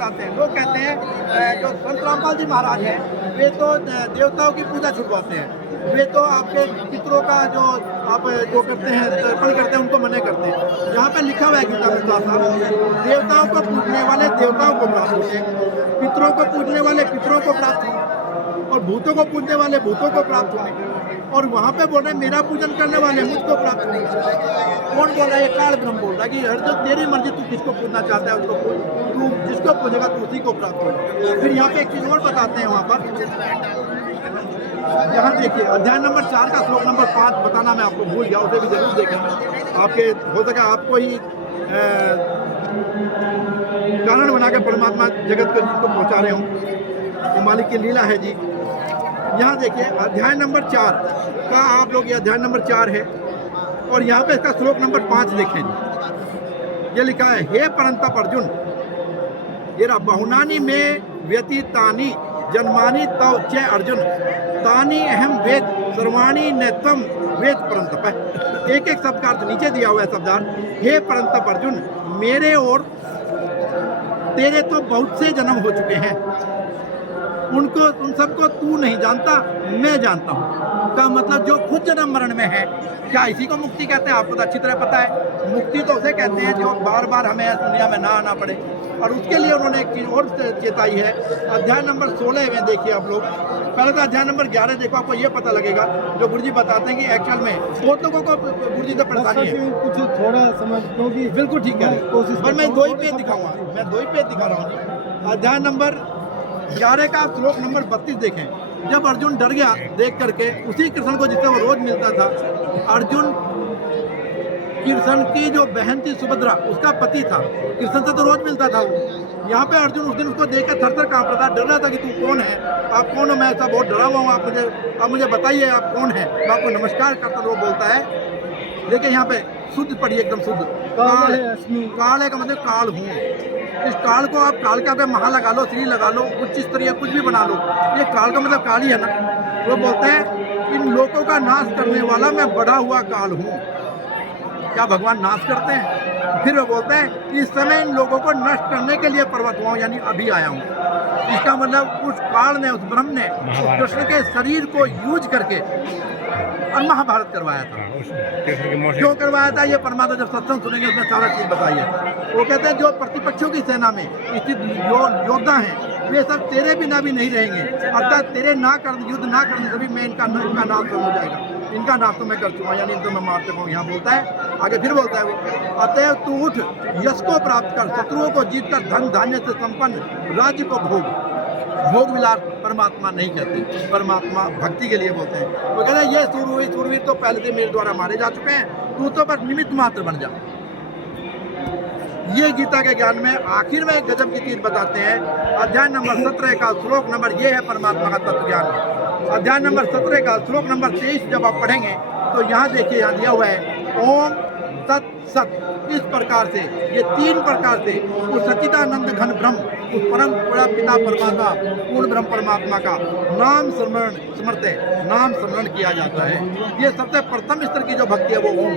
बताते हैं। लोग कहते हैं जो संत रामपाल जी महाराज हैं वे तो देवताओं की पूजा छुड़वाते हैं, वे तो आपके पितरों का जो आप जो करते हैं तर्पण करते हैं उनको मना करते हैं। यहाँ पे लिखा हुआ है गीता में साफ, देवताओं को पूजने वाले देवताओं को प्राप्त होंगे, पितरों को पूजने वाले पितरों को प्राप्त होंगे और भूतों को पूजने वाले भूतों को प्राप्त होंगे। और वहाँ पे बोल रहे हैं मेरा पूजन करने वाले मुझको प्राप्त नहीं। कौन बोल रहा है? काल ब्रह्म बोल रहा है कि अर्जुन तेरी मर्जी, तू किसको पूजना चाहता है उसको पूज, तू जिसको पूजेगा तू उसी को प्राप्त होगा। फिर यहाँ पे एक चीज़ और बताते हैं वहाँ पर, यहाँ देखिए अध्याय नंबर 4 का श्लोक नंबर 5 बताना मैं आपको भूल गया, उसे भी जरूर देखेंगे। आपके हो सके आपको ही कारण बना के परमात्मा जगत को जिसको पहुँचा रहे हों, वो मालिक की लीला है जी। यहाँ देखिए अध्याय नंबर 4 का आप लोग, ये अध्याय नंबर 4 है और यहाँ पे इसका श्लोक नंबर 5 देखें जी। ये लिखा है, हे परंतप अर्जुन, ये बहुनानी में व्यतीतानि जन्मानि तव च अर्जुन, तानि अहम वेद सर्वाणी नेत्वम वेद परंतप है। एक एक शब्द का अर्थ नीचे दिया हुआ है शब्दार्थ। हे परंतप अर्जुन, मेरे और तेरे तो बहुत से जन्म हो चुके हैं, उनको उन सबको तू नहीं जानता, मैं जानता हूँ। का मतलब जो खुद जन्म मरण में है, क्या इसी को मुक्ति कहते हैं? आपको तो अच्छी तरह पता है, मुक्ति तो उसे कहते हैं जो बार बार हमें दुनिया में ना आना पड़े। और उसके लिए उन्होंने एक चीज़ और चेताई है, अध्याय नंबर 16 में देखिए आप लोग। पहले तो अध्याय नंबर 11 देखो, आपको ये पता लगेगा जो गुरुजी बताते हैं कि एक्चुअल में बहुत लोगों को गुरुजी से परेशानी है। कुछ थोड़ा समझ लोगी, बिल्कुल ठीक है, कोशिश पर मैं 2 ही पेज दिखाऊंगा, मैं 2 ही पेज दिखा रहा हूँ जी। अध्याय नंबर 11 का श्लोक नंबर 32 देखें। जब अर्जुन डर गया देख करके उसी कृष्ण को जिससे वो रोज मिलता था, अर्जुन कृष्ण की जो बहन थी सुभद्रा, उसका पति था, कृष्ण से तो रोज मिलता था वो। यहाँ पे अर्जुन उस दिन उसको देखकर थर-थर कांप रहा था, डर रहा था कि तू कौन है, आप कौन हो? मैं ऐसा बहुत डरा हुआ हूँ, आप मुझे बताइए आप कौन है। मैं आपको नमस्कार करता वो बोलता है, देखिए यहाँ पे शुद्ध पढ़िए, एकदम शुद्ध। काल है का मतलब काल हूँ। इस काल को आप काल का महा लगा लो, श्री लगा लो, उच्च स्तरीय कुछ भी बना लो, ये काल का मतलब काल ही है ना। वो बोलते हैं इन लोगों का नाश करने वाला मैं बढ़ा हुआ काल हूँ। क्या भगवान नाश करते हैं? फिर वो बोलते हैं इस समय इन लोगों को नष्ट करने के लिए पर्वत हुआ हूँ, यानी अभी आया हूँ। इसका मतलब उस काल ने, उस ब्रह्म ने उस कृष्ण के शरीर को यूज करके और महाभारत करवाया था। क्यों करवाया था? ये परमात्मा जब सत्संग सुनेंगे उसमें सारा चीज बताइए। वो कहते हैं जो प्रतिपक्षियों की सेना में स्थित योद्धा हैं वे सब तेरे बिना भी नहीं रहेंगे, अर्थात तेरे ना कर युद्ध ना करने से भी मैं इनका नाश हो जाएगा, इनका नाश तो मैं कर चुका हूँ, यानी इनको मैं मार चुका हूँ। यहाँ बोलता है आगे, फिर बोलता है वो, अतएव तू उठ, यश को प्राप्त कर, शत्रुओं को जीत कर, धन धान्य से संपन्न राज्य को भोग विलास परमात्मा नहीं कहते, परमात्मा भक्ति के लिए बोलते हैं। वो कहते हैं ये सूरवीर तो पहले से मेरे द्वारा मारे जा चुके हैं, तू तो बस निमित्त मात्र बन जा। ये गीता के ज्ञान में आखिर में एक गजब की चीज बताते हैं। अध्याय नंबर 17 का श्लोक नंबर, ये है परमात्मा का तत्व ज्ञान। अध्याय नंबर 17 का श्लोक नंबर 23 जब आप पढ़ेंगे तो यहाँ देखिए, यहाँ दिया हुआ है ओम तत् सत। इस प्रकार से, ये 3 प्रकार से उस सच्चिदानंद घन ब्रह्म, उस परम पिता परमात्मा, पूर्ण ब्रह्म परमात्मा का नाम स्मरण किया जाता है। ये सबसे प्रथम स्तर की जो भक्ति है वो ओम।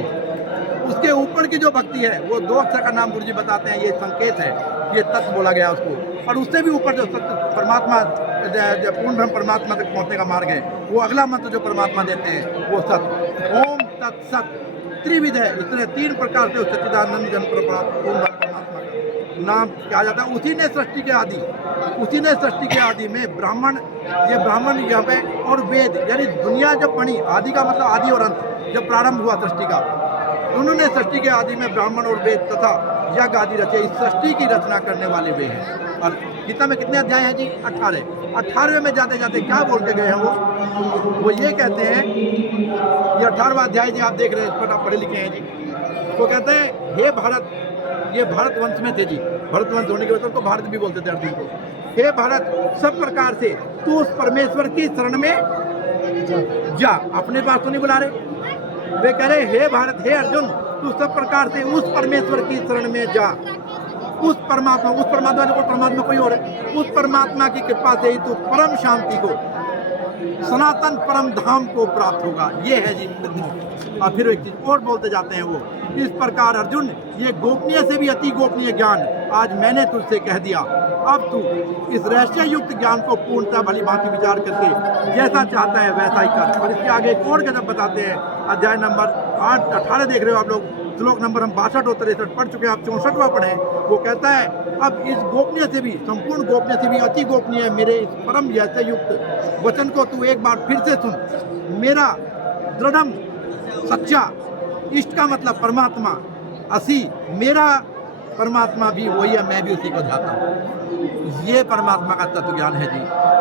उसके ऊपर की जो भक्ति है वो 2 अक्षर का नाम गुरुजी बताते हैं, ये संकेत है, ये तत्व बोला गया उसको। और उससे भी ऊपर जो सत्य परमात्मा, पूर्ण ब्रह्म परमात्मा तक पहुँचने का मार्ग है, वो अगला मंत्र जो परमात्मा देते हैं वो सत्य, ओम तत्सत। त्रिविध है, इसलिए 3 प्रकार से सच्चिदानंद जन परमात्मा का नाम कहा जाता है। उसी ने सृष्टि के आदि में ब्राह्मण यहाँ पे और वेद, यानी दुनिया जब बनी, आदि का मतलब आदि और अंत, जब प्रारंभ हुआ सृष्टि का, उन्होंने सृष्टि के आदि में ब्राह्मण और वेद तथा यज्ञ आदि रचे। इस सृष्टि की रचना करने वाले वे हैं। और गीता में कितने अध्याय हैं जी? 18। 18वें में जाते जाते क्या बोल के गए हैं वो ये कहते हैं, ये 18वां अध्याय जी आप देख रहे हैं, इस पर आप पढ़े लिखे हैं जी। वो कहते हैं हे भारत, ये भारत वंश में थे जी, भारत वंश होने की वजह से उनको भारत भी बोलते थे अर्जुन को। हे भारत, सब प्रकार से तू उस परमेश्वर की शरण में जा। अपने पास तो नहीं बुला रहे, वे कह रहे हे भारत, हे अर्जुन, तू सब प्रकार से उस परमेश्वर की शरण में जा। उस परमात्मा जो परमात्मा कोई और है, उस परमात्मा की कृपा से ही तू परम शांति को सनातन परम धाम को प्राप्त होगा। ये है जी सिद्धि। और फिर एक चीज और बोलते जाते हैं वो, इस प्रकार अर्जुन ये गोपनीय से भी अति गोपनीय ज्ञान आज मैंने तुझसे कह दिया, अब तू इस रहस्य युक्त ज्ञान को पूर्णतः भली भांति विचार करके जैसा चाहता है वैसा ही कर। और इसके आगे एक और गजब बताते हैं, अध्याय नंबर 18 देख रहे हो आप लोग, श्लोक नंबर हम 62 और 63 पढ़ चुके हैं, आप 64वां पढ़े। वो कहता है अब इस गोपनीय से भी, संपूर्ण गोपनीय से भी अति गोपनीय मेरे इस परम रहस्य युक्त वचन को तू एक बार फिर से सुन। मेरा दृढ़म सच्चा इष्ट का मतलब परमात्मा, असी मेरा परमात्मा भी वही है, मैं भी उसी को चाहता हूँ। ये परमात्मा का तत्व ज्ञान है जी,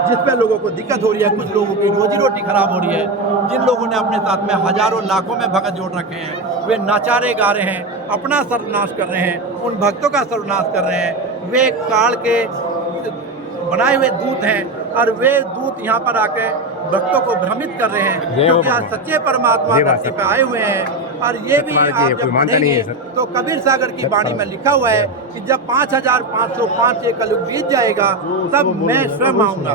जिस पे लोगों को दिक्कत हो रही है। कुछ लोगों की रोजी रोटी खराब हो रही है, जिन लोगों ने अपने साथ में हजारों लाखों में भगत जोड़ रखे हैं, वे नाचारे गा रहे हैं, अपना सर्वनाश कर रहे हैं, उन भक्तों का सर्वनाश कर रहे हैं। वे काल के बनाए हुए दूत हैं और वे दूत यहाँ पर आके भक्तों को भ्रमित कर रहे हैं, क्योंकि आज सच्चे परमात्मा धरती पे आए हुए हैं। और ये भी आप जब पढ़ेंगे तो कबीर सागर की वाणी में लिखा हुआ है कि जब 5505 ये कलयुग बीत जाएगा तब मैं स्वयं आऊँगा,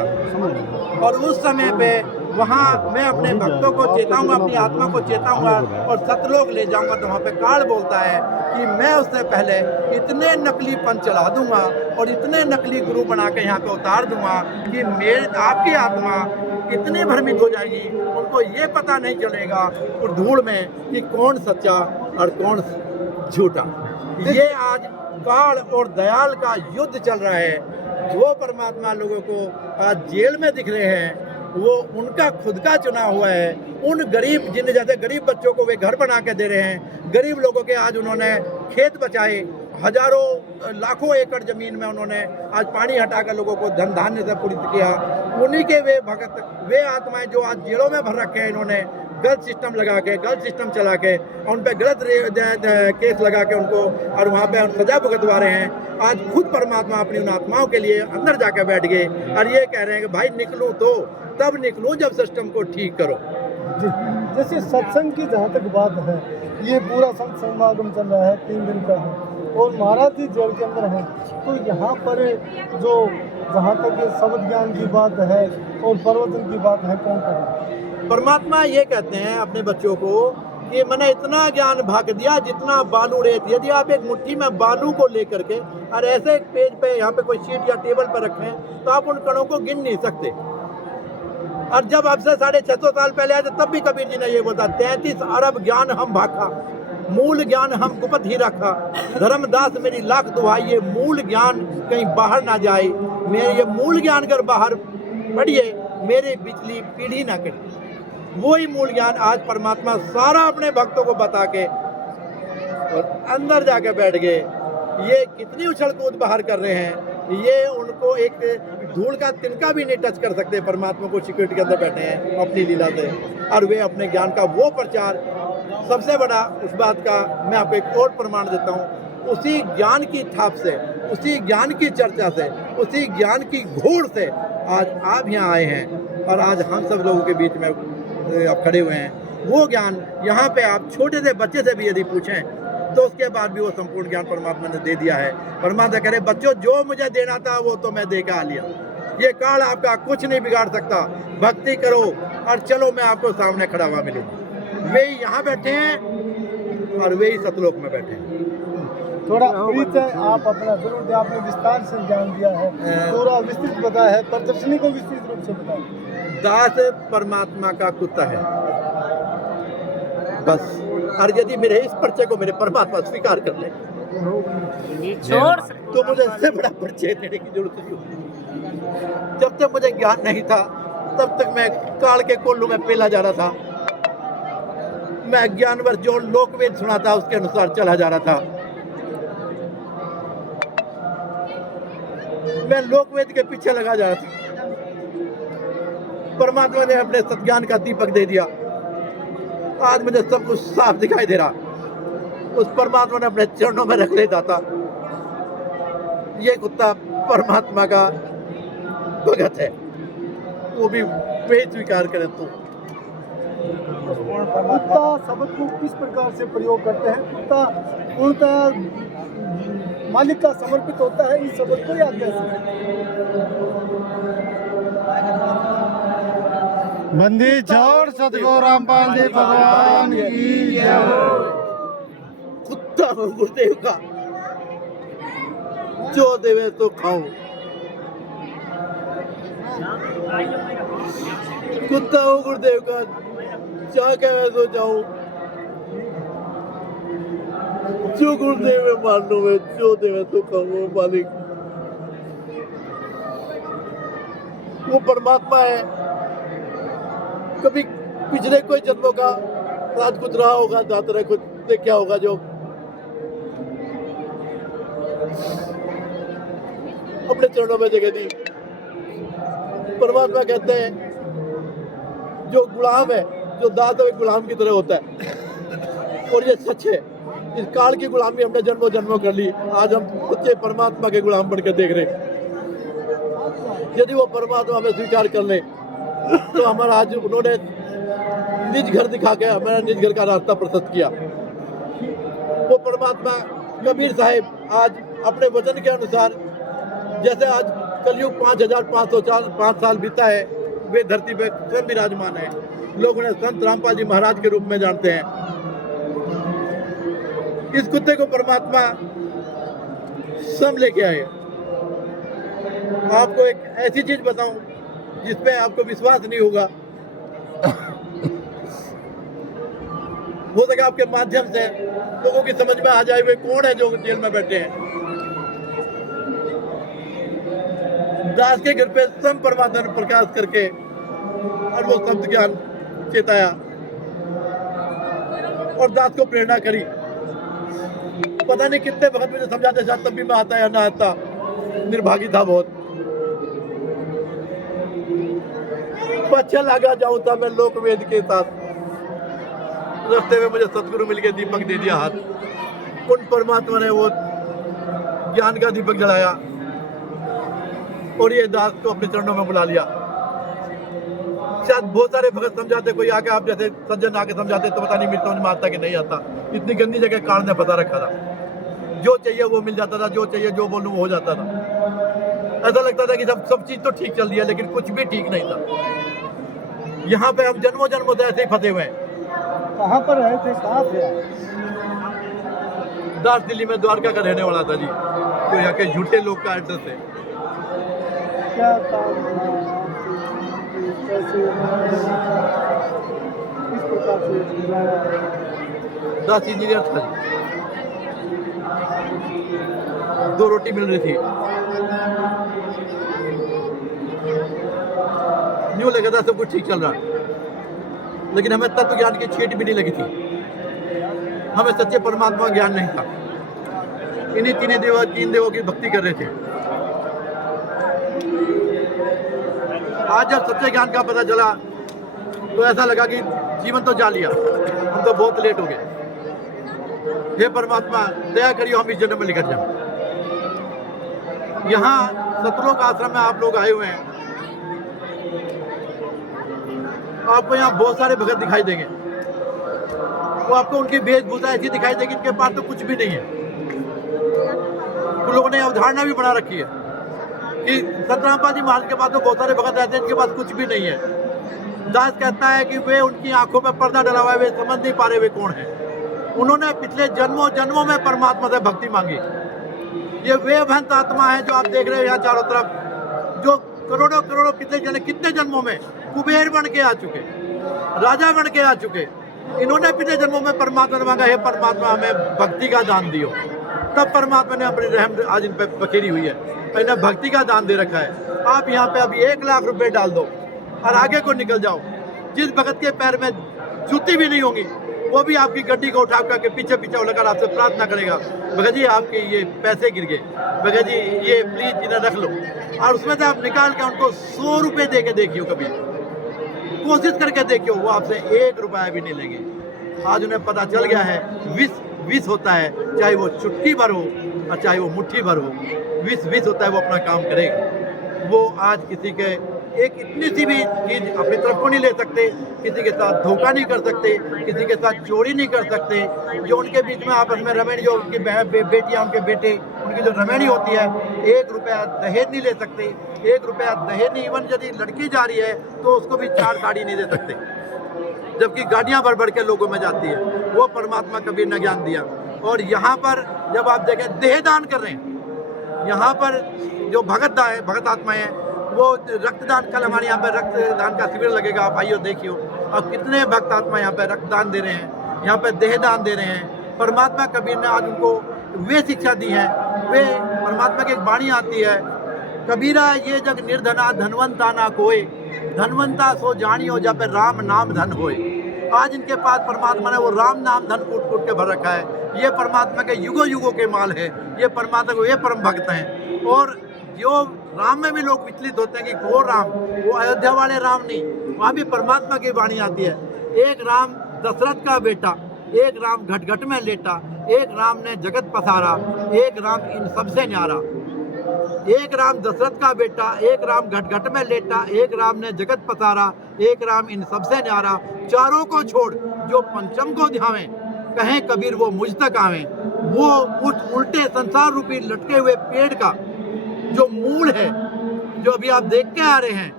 और उस समय पे वहाँ मैं अपने भक्तों को चेताऊंगा, अपनी आत्मा को चेताऊंगा और सतलोक ले जाऊंगा। तो वहाँ पे काल बोलता है कि मैं उससे पहले इतने नकली पंच चढ़ा दूंगा और इतने नकली गुरु बना के यहाँ पे उतार दूंगा कि मेरे आपकी आत्मा इतनी भ्रमित हो जाएगी, उनको ये पता नहीं चलेगा और धूल में कि कौन सच्चा और कौन झूठा। ये आज काल और दयाल का युद्ध चल रहा है। जो परमात्मा लोगों को आज जेल में दिख रहे हैं वो उनका खुद का चुना हुआ है। उन गरीब, जिन जैसे गरीब बच्चों को वे घर बना के दे रहे हैं, गरीब लोगों के आज उन्होंने खेत बचाए, हजारों लाखों एकड़ जमीन में उन्होंने आज पानी हटाकर लोगों को धन धान्य से पूरित किया। उन्हीं के वे भगत, वे आत्माएं जो आज जेलों में भर रखे हैं, इन्होंने गलत सिस्टम लगा के, गलत सिस्टम चला के, उन पे गलत केस लगा के उनको और वहाँ पे सजा भुगतवा रहे हैं। आज खुद परमात्मा अपनी उन आत्माओं के लिए अंदर जाकर बैठ गए और ये कह रहे हैं कि भाई निकलूँ तो तब निकलूँ जब सिस्टम को ठीक करो। जैसे सत्संग की जहाँ तक बात है, ये पूरा संत समागम चल रहा है, 3 दिन का है और महाराज जी जेल के अंदर हैं, तो यहाँ पर जो जहाँ तक शब्द ज्ञान की बात है और प्रवचन की बात है, कौन करे? परमात्मा ये कहते हैं अपने बच्चों को कि मैंने इतना ज्ञान भाग दिया जितना बालू रेत। यदि आप एक मुट्ठी में बालू को लेकर के और ऐसे एक पेज पे यहाँ पे कोई शीट या टेबल पर रखें तो आप उन कणों को गिन नहीं सकते। और जब आपसे 650 साल पहले आए थे तब भी कबीर जी ने ये बोला, 33 अरब ज्ञान हम भाखा, मूल ज्ञान हम गुप्त ही रखा। धर्मदास मेरी लाख दुहाई, ये मूल ज्ञान कहीं बाहर ना जाए। मेरे ये मूल ज्ञान अगर बाहर पढ़िए मेरे बिजली पीढ़ी ना कटे। वही मूल ज्ञान आज परमात्मा सारा अपने भक्तों को बता के और अंदर जाके बैठ गए। ये कितनी उछल कूद बाहर कर रहे हैं, ये उनको एक धूल का तिनका भी नहीं टच कर सकते। परमात्मा को सिक्योरिटी के अंदर बैठे हैं अपनी लीला से, और वे अपने ज्ञान का वो प्रचार सबसे बड़ा उस बात का मैं आपको एक और प्रमाण देता हूँ। उसी ज्ञान की थाप से, उसी ज्ञान की चर्चा से, उसी ज्ञान की घोड़ से आज आप यहाँ आए हैं और आज हम सब लोगों के बीच में आप खड़े हुए हैं। वो ज्ञान यहाँ पे आप छोटे से बच्चे से भी यदि पूछें तो उसके बाद भी वो संपूर्ण ज्ञान परमात्मा ने दे दिया है। परमात्मा कह रहे बच्चों जो मुझे देना था वो तो मैं दे के आ लिया, ये काल आपका कुछ नहीं बिगाड़ सकता। भक्ति करो और चलो मैं आपको सामने खड़ा हुआ मिलूंगा। वे यहाँ बैठे हैं और वे ही सतलोक में बैठे हैं। थोड़ा परिचय आप अपना जरूर दें, आपने विस्तार से ज्ञान दिया है, पूरा विस्तृत बताया है, प्रदर्शनी को विस्तृत रूप से बताया। दास परमात्मा का कुत्ता है बस, और यदि मेरे इस परिचय को मेरे परमात्मा स्वीकार कर ले तो मुझे इससे बड़ा परिचय देने की जरूरत नहीं होती। जब तक मुझे ज्ञान नहीं था तब तक मैं काल के कोल्लू में पेला जा रहा था। मैं ज्ञानवर जो लोकवेद सुना था उसके अनुसार चला जा रहा था। मैं लोकवेद के पीछे लगा जा रहा था। परमात्मा ने अपने सत्ज्ञान का दीपक दे दिया, आज मुझे सब कुछ साफ दिखाई दे रहा। उस परमात्मा ने अपने चरणों में रख ले जाता। ये कुत्ता परमात्मा का भगत है, वो भी वे स्वीकार करे तो। कुत्ता शब्द को किस प्रकार से प्रयोग करते हैं? कुत्ता पूर्णतः मालिक का समर्पित होता है, इस शब्द को याद कैसे? बंदी छोड़ सतगुरु रामपाल जी भगवान की जय हो। कुत्ता हो गुरुदेव का, जो देवे तो खाओ। कुत्ता हो गुरुदेव का, क्या कहे तो जाऊं। जो गुरुदेव में मान लो, मैं जो देवे तो खाओ। मालिक वो परमात्मा है। कभी पिछले कोई जन्मों का साथ कुछ रहा होगा, दाता कुछ देखा होगा, जो अपने चरणों में जगह दी। परमात्मा कहते हैं जो गुलाम है, जो दाता है गुलाम की तरह होता है, और ये सच है। इस काल की गुलामी हमने जन्मों जन्मों कर ली, आज हम सच्चे परमात्मा के गुलाम बनकर देख रहे हैं। यदि वो परमात्मा हमें स्वीकार कर ले तो हमारा आज उन्होंने निज घर दिखा के हमारा निज घर का रास्ता प्रशस्त किया। वो परमात्मा कबीर साहिब आज अपने वचन के अनुसार, जैसे आज कलयुग 5505 साल बीता है, वे धरती पे स्वयं विराजमान है। लोग उन्हें संत रामपाल जी महाराज के रूप में जानते हैं। इस कुत्ते को परमात्मा स्वयं लेके आए। आपको एक ऐसी चीज बताऊं जिसपे आपको विश्वास नहीं होगा, हो सके आपके माध्यम से लोगों की समझ में आ जाए वे कौन है जो जेल में बैठे हैं। दास के घर पे स्वयं परमात्मा ने प्रकाश करके और वो शब्द ज्ञान चेताया और दास को प्रेरणा करी। पता नहीं कितने वक्त मुझे समझाते शायद तब भी मैं आता या ना आता, निर्भागी था बहुत। अच्छा लगा जाऊं था मैं लोक वेद के साथ, रास्ते में मुझे सतगुरु मिल के दीपक दे दिया हाथ। उन परमात्मा ने वो ज्ञान का दीपक जलाया और ये दास को अपने चरणों में बुला लिया। शायद बहुत सारे भगत समझाते, कोई आके आप जैसे सज्जन आके समझाते तो पता नहीं मिलता समझ में आता कि नहीं आता। इतनी गंदी जगह काल ने पता रखा था, जो चाहिए वो मिल जाता था, जो चाहिए जो बोलूं वो हो जाता था। ऐसा लगता था कि सब चीज तो ठीक चल रही है, लेकिन कुछ भी ठीक नहीं था। यहाँ पे हम जन्मों जन्मों से ऐसे ही फंसे हुए हैं। कहाँ पर रहे थे, कहाँ थे? दास दिल्ली में द्वारका का रहने वाला था जी, जो यहाँ के झूठे लोग का एड्रेस है। क्या काम था? कैसे किस प्रकार से बुलाया? दास इंजीनियर था जी, 2 रोटी मिल रही थी। न्यू लगा था सब कुछ ठीक चल रहा, लेकिन हमें तत्व ज्ञान की छींट भी नहीं लगी थी। हमें सच्चे परमात्मा ज्ञान नहीं था। इन्हीं तीन देवों की भक्ति कर रहे थे। आज जब सच्चे ज्ञान का पता चला तो ऐसा लगा कि जीवन तो जा लिया, हम तो बहुत लेट हो गए। हे परमात्मा दया करियो, हम इस जन्म में निकल जाए। यहाँ सतलोक आश्रम में आप लोग आए हुए हैं, आपको यहाँ बहुत सारे भगत दिखाई देंगे। वो आपको उनकी वेशभूषा ऐसी दिखाई देगी, इनके पास तो कुछ भी नहीं है। तो लोगों ने अवधारणा भी बना रखी है कि संत रामपाल जी महाराज के पास तो बहुत सारे भगत रहते हैं, इनके पास कुछ भी नहीं है। दास कहता है कि वे उनकी आंखों में पर्दा डला हुआ है, वे समझ नहीं पा रहे वे कौन है। उन्होंने पिछले जन्मों में परमात्मा से भक्ति मांगी। ये वे भंत आत्मा है जो आप देख रहे हो यहाँ चारों तरफ, जो करोड़ों कितने जन्मों में कुबेर बन के आ चुके, राजा बन के आ चुके। इन्होंने पिछले जन्मों में परमात्मा ने मांगा, हे परमात्मा हमें भक्ति का दान दियो। तब परमात्मा ने अपनी रहम आज इन पर बखेरी हुई है, इन्हें भक्ति का दान दे रखा है। आप यहाँ पे अभी 1 लाख रुपए डाल दो और आगे को निकल जाओ। जिस भगत के पैर में जूती भी नहीं होगी वो भी आपकी गड्डी को उठा करके पीछे लगाकर आपसे प्रार्थना करेगा, भगत जी आपके ये पैसे गिर गए, भगत जी ये प्लीज इन्हें रख लो। और उसमें से आप निकाल के उनको 100 रुपए दे के देखियो, कभी कोशिश करके देखियो, वो आपसे 1 रुपया भी नहीं लेंगे। आज उन्हें पता चल गया है विष होता है, चाहे वो चुटकी भर हो और चाहे वो मुट्ठी भर हो, विष होता है, वो अपना काम करेगा। वो आज किसी के एक इतनी सी भी चीज़ अपनी तरफ को नहीं ले सकते, किसी के साथ धोखा नहीं कर सकते, किसी के साथ चोरी नहीं कर सकते। जो उनके बीच में आपस में रमैनी, जो उनकी बेटियाँ, उनके बेटे, उनकी जो रमैनी होती है, 1 रुपया दहेज नहीं ले सकते, 1 रुपया दहेज नहीं। इवन यदि लड़की जा रही है तो उसको भी 4 साड़ी नहीं दे सकते, जबकि गाड़ियाँ बढ़ बढ़ के लोगों में जाती है। वो परमात्मा कबीर ने ज्ञान दिया। और यहाँ पर जब आप देखें देह दान कर रहे हैं, यहाँ पर जो भगत आत्माएं हैं वो रक्तदान, कल हमारे यहाँ पर रक्तदान का शिविर लगेगा, आप आइयो देखियो। अब कितने भक्त आत्मा यहाँ पर रक्तदान दे रहे हैं, यहाँ पर देह दान दे रहे हैं। परमात्मा कबीर ने आज उनको वे शिक्षा दी है। वे परमात्मा की एक वाणी आती है, कबीरा ये जग निर्धना धनवंता ना कोई, धनवंता सो जानियो जब राम नाम धन होए। आज इनके पास परमात्मा ने वो राम नाम धन कूट कूट के भर रखा है। ये परमात्मा के युगों युगों के माल है, ये परमात्मा को ये परम भक्त हैं। और जो राम में भी लोग विचलित होते हैं कि वो राम, वो अयोध्या वाले राम नहीं, वहाँ भी परमात्मा की वाणी आती है। एक राम दशरथ का बेटा, एक राम घट घट में लेटा, एक राम ने जगत पसारा, एक राम इन सबसे न्यारा। एक राम दशरथ का बेटा, एक राम घट घट में लेटा, एक राम ने जगत पसारा, एक राम इन सबसे न्यारा। चारों को छोड़ जो पंचम को ध्यावें, कहें कबीर वो मुझ तक आवें। वो उस उल्टे संसार रूपी लटके हुए पेड़ का जो मूल है, जो अभी आप देख के आ रहे हैं,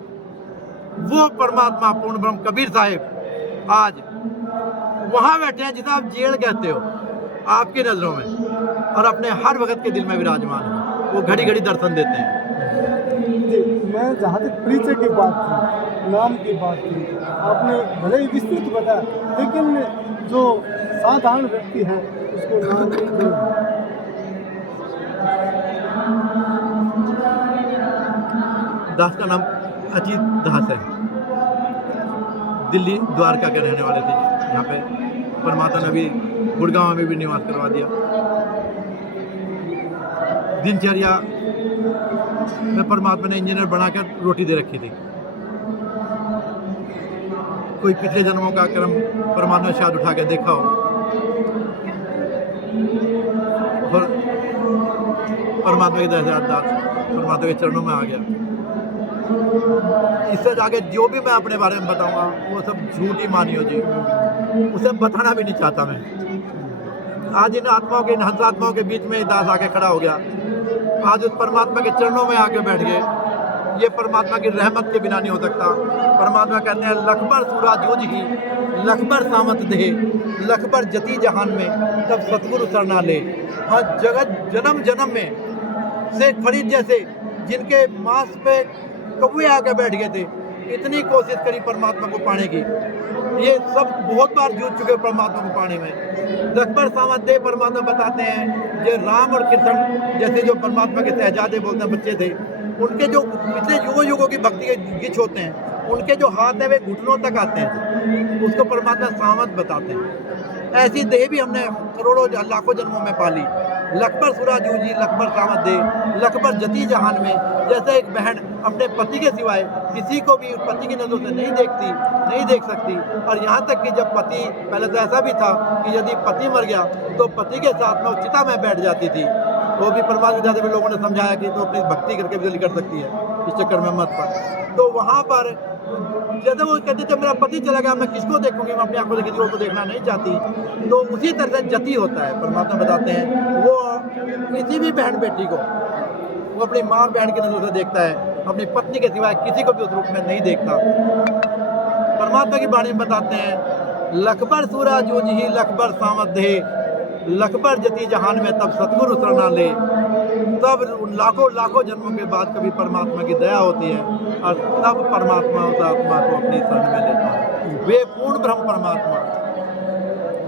वो परमात्मा पूर्ण ब्रह्म कबीर साहिब आज वहाँ बैठे हैं जिसे आप जेल कहते हो, आपकी नजरों में, और अपने हर वक्त के दिल में विराजमान है। वो घड़ी घड़ी दर्शन देते हैं। जी, मैं जहाँ तक परिचय की बात थी, नाम की बात थी, आपने भले ही विस्तृत बताया, लेकिन जो साधारण व्यक्ति है उसको नाम नहीं। दास का नाम अजीत दास है, दिल्ली द्वारका के रहने वाले थे। यहाँ पे परमात्मा ने भी गुड़गांव में भी निवास करवा दिया। दिनचर्या में परमात्मा ने इंजीनियर बनाकर रोटी दे रखी थी। कोई पिछले जन्मों का कर्म परमात्मा ने शायद उठा के देखा हो, और परमात्मा की दया से परमात्मा के चरणों में आ गया। इससे आगे जो भी मैं अपने बारे में बताऊंगा वो सब झूठ ही मानियो जी, उसे बताना भी नहीं चाहता मैं। आज इन आत्माओं के, इन हंस आत्माओं के बीच में दास आके खड़ा हो गया। आज उस परमात्मा के चरणों में आके बैठ गए। ये परमात्मा की रहमत के बिना नहीं हो सकता। परमात्मा कहते हैं लखबर सूरा जूझ ही, लखबर सामत दे, लखबर जती जहान में तब सतगुरु सरना ले। हाँ, जगत जन्म जन्म में से खरीद जैसे जिनके मांस पे कौवे आके बैठ गए थे, इतनी कोशिश करी परमात्मा को पाने की, ये सब बहुत बार जूझ चुके परमात्मा को पाने में। लखबर सामत दे परमात्मा बताते हैं, ये राम और कृष्ण जैसे जो परमात्मा के शहजादे बोलते हैं बच्चे थे, उनके जो पिछले युगों युगों की भक्ति के गिच होते हैं, उनके जो हाथ है वे घुटनों तक आते हैं, उसको परमात्मा सामत बताते हैं। ऐसी देह भी हमने करोड़ों लाखों जन्मों में पाली। लखबर सुरा जूझी, लखबर सामत दे, लखबर जती जहान में। जैसे एक बहन अपने पति के सिवाय किसी को भी पति की नज़रों से नहीं देखती, नहीं देख सकती। और यहाँ तक कि जब पति, पहले तो ऐसा भी था कि यदि पति मर गया तो पति के साथ में चिता में बैठ जाती थी। वो भी परमात्मा भी लोगों ने समझाया कि तो अपनी भक्ति करके भी कर सकती है, इस चक्कर में मत पड़। तो वहाँ पर जैसे वो कहते थे मेरा पति चला गया, मैं किसको देखूंगी, मैं अपनी आंखों से किसी को देखना नहीं चाहती। तो उसी तरह से जति होता है। परमात्मा बताते हैं वो किसी भी बहन बेटी को वो अपनी माँ बहन की नजरों से देखता है, अपनी पत्नी के सिवाय किसी को भी उस रूप में नहीं देखता। परमात्मा की वाणी में बताते हैं लखबर सूरा जूझ ही, लखबर सामत दे, लखबर जती जहान में तब सतगुरु शरणा ले। तब उन लाखों लाखों जन्मों के बाद कभी परमात्मा की दया होती है और तब परमात्मा उस आत्मा को अपनी शरण में लेता है। वे पूर्ण ब्रह्म परमात्मा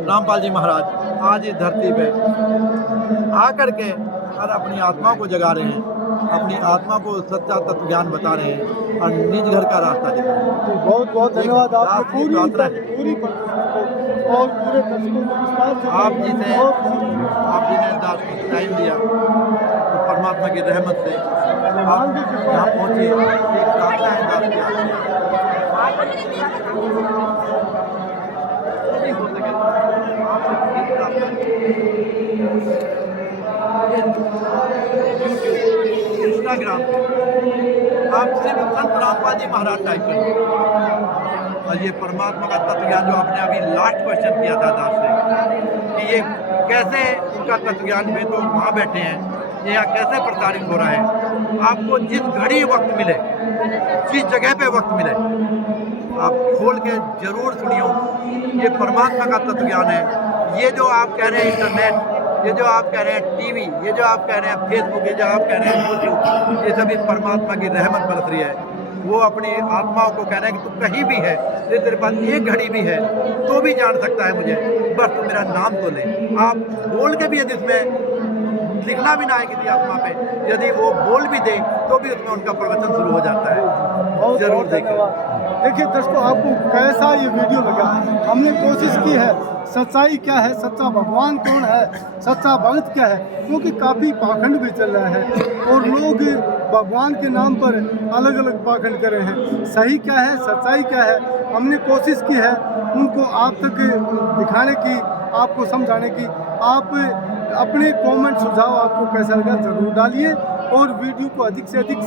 रामपाल जी महाराज आज इस धरती पे आकर के और अपनी आत्मा को जगा रहे हैं, अपनी आत्मा को सच्चा तत्व ज्ञान बता रहे हैं और निज घर का रास्ता दिखा रहे हैं। बहुत बहुत धन्यवाद आपको पूरी और पूरे दर्शकों को विस्तार से आप जी ने दास को टाइम दिया तो परमात्मा की रहमत से आप यहाँ पहुँचे। एक प्रार्थना है दास की, नहीं हो सके आपसे एक प्रार्थना है। इंस्टाग्राम आप सिर्फ संत रामपाल जी महाराज टाइप करिए और ये परमात्मा का तत्व ज्ञान जो आपने अभी लास्ट क्वेश्चन किया था दास से कि ये कैसे इनका तत्व ज्ञान में तो वहाँ बैठे हैं, ये यहाँ कैसे प्रसारित हो रहा है। आपको जिस घड़ी वक्त मिले, जिस जगह पे वक्त मिले, आप खोल के जरूर सुनियो। ये परमात्मा का तत्व ज्ञान है। ये जो आप कह रहे हैं इंटरनेट, ये जो आप कह रहे हैं टीवी, ये जो आप कह रहे हैं फेसबुक, ये जो आप कह रहे हैं यूट्यूब, ये सभी परमात्मा की रहमत बरस रही है। वो अपनी आत्माओं को कह रहे हैं कि तू कहीं भी है, तेरे पास एक घड़ी भी है तो भी जान सकता है मुझे, बस तू मेरा नाम तो ले। आप बोल के भी यदि इसमें लिखना भी ना है किसी आत्मा पे, यदि वो बोल भी दे तो भी उसमें उनका प्रवचन शुरू हो जाता है। जरूर देखिए। देखिए दोस्तों, आपको कैसा ये वीडियो लगा? हमने कोशिश की है सच्चाई क्या है, सच्चा भगवान कौन है, सच्चा भक्त क्या है, क्योंकि काफ़ी पाखंड भी चल रहा है और लोग भगवान के नाम पर अलग अलग पाखंड कर रहे हैं। सही क्या है, सच्चाई क्या है, हमने कोशिश की है उनको आप तक दिखाने की, आपको समझाने की। आप अपने कमेंट सुझाव आपको कैसा लगा ज़रूर डालिए और वीडियो को अधिक से अधिक